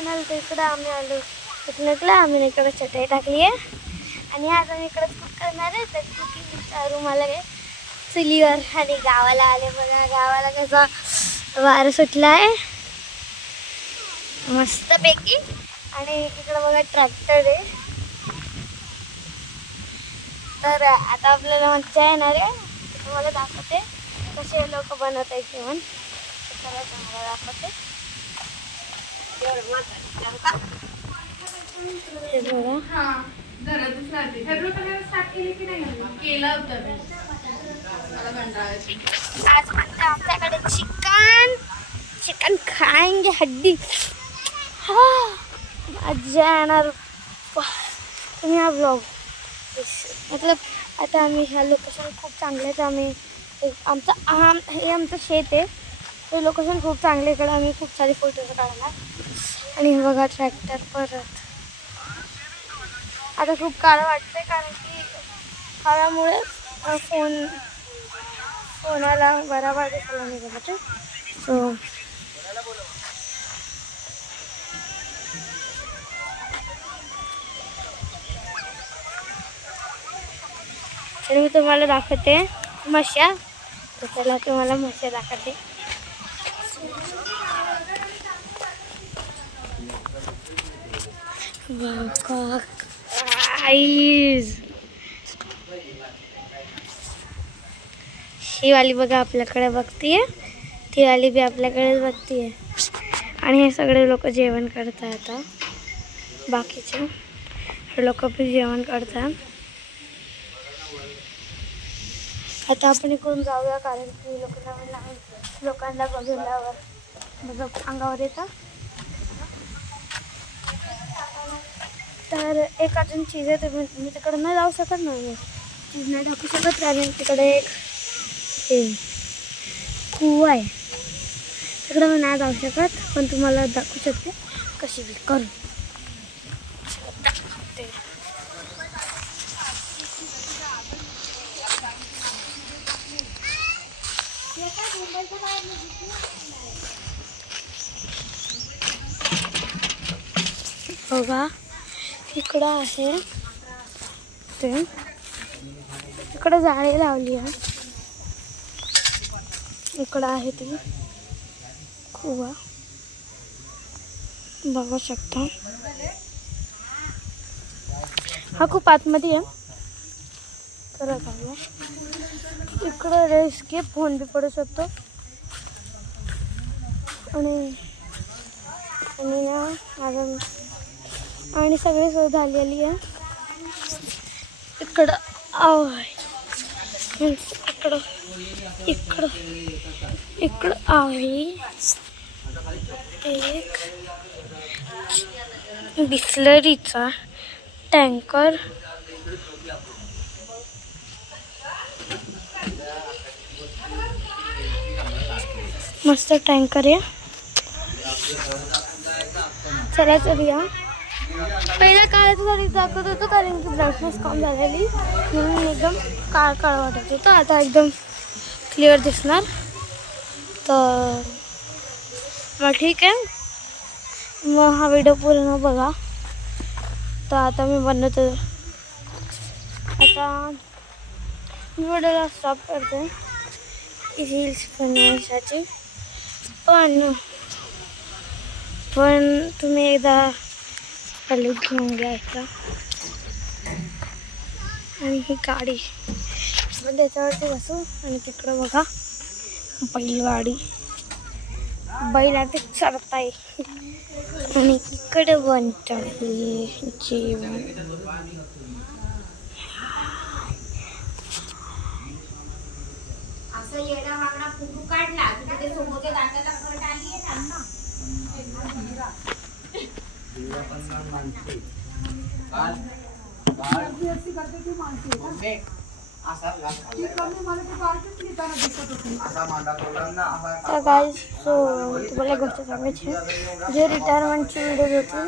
चॅनल. तर इकडं आम्ही आलो पिकनिकला. आम्ही इकडे चटई टाकली आहे आणि आज आम्ही इकडे कुक करणार आहे. तर कुकिंगचा रूम आला आहे चुलीवर. आणि गावाला आले बघा. गावाला कसा वारं सुटला आहे मस्तपैकी. आणि इकडं बघा ट्रॅक्टर आहे. तर आता आपल्याला मज्जा येणार आहे. तुम्हाला दाखवते कसे लोक बनवत आहेत जेवण. चला तुम्हाला दाखवते. आज म्हणते आमच्याकडे चिकन खाएंगे हड्डी. मज्जा येणार. तुम्ही हा ब्लॉग मतलब आता आम्ही ह्या लोकेशन खूप चांगले आहेत. आम्ही हे आमचं शेत आहे. हे लोकेशन खूप चांगले. इकडे आम्ही खूप सारे फोटोज काढणार. आणि बघा ट्रॅक्टर परत. आता खूप काळं वाटतंय कारण की काळामुळे फोनाला बरोबर दिसला नाही गेला ते. सो तर मी तुम्हाला दाखवते मश्या. तर चला तुम्हाला मश्या दाखवते. ही वाली बघा आपल्याकडे बघतीये. ती वाली बी आपल्याकडेच बघतीये. आणि हे सगळे लोक जेवण करतात. आता बाकीचे लोक बी जेवण करतात. आता आपण इकडून जाऊया कारण की लोकांना बघितल्यावर बघा अंगावर येतं. तर एक अजून चीज आहे. तर मी तिकडे नाही जाऊ शकत. नाही चीज नाही टाकू शकत कारण तिकडे एक कुवा आहे. तिकडे मी नाही जाऊ शकत. पण तुम्हाला दाखवू शकते कशी बी करू. बघा इकडं आहे ते. इकडं झाडे लावली आहे. इकडं आहे ती कुवा बघू शकता. हा खूप आतमध्ये आहे. तर जाऊया. इकडं रिस्क आहे. फोन बी पडू शकतो. आणि सगळी सोय झालेली आहे. इकडं इकडं आहे एक बिस्लरीचा टँकर. मस्त टँकर आहे. चला चलूया. पहिल्या काळात जरी दाखवत होतो कारण की ब्राईटनेस कम झालेली म्हणून एकदम काळ वाटत होतं. आता एकदम क्लिअर दिसणार. तर मग ठीक आहे. मग हा व्हिडिओ पूर्ण बघा. तर आता मी बनवतो. आता मी व्हिडिओला स्टॉप करते रील्स बनवण्यासाठी. पण तुम्ही एकदा पहिले घेऊन घ्यायचा. आणि ही गाडी आपण त्याच्यावरती बसू. आणि तिकडं बघा बैलगाडी. बैल आता चढत आहे. आणि इकडे बनत आहे जेवण. असं येडा वागडा फोटो काढला की ते समोरच्या दांड्याला करत आली आहे ना. तर गाईज तुम्हाला गोष्ट सांगायची. जे रिटायरमेंटची व्हिडिओ होती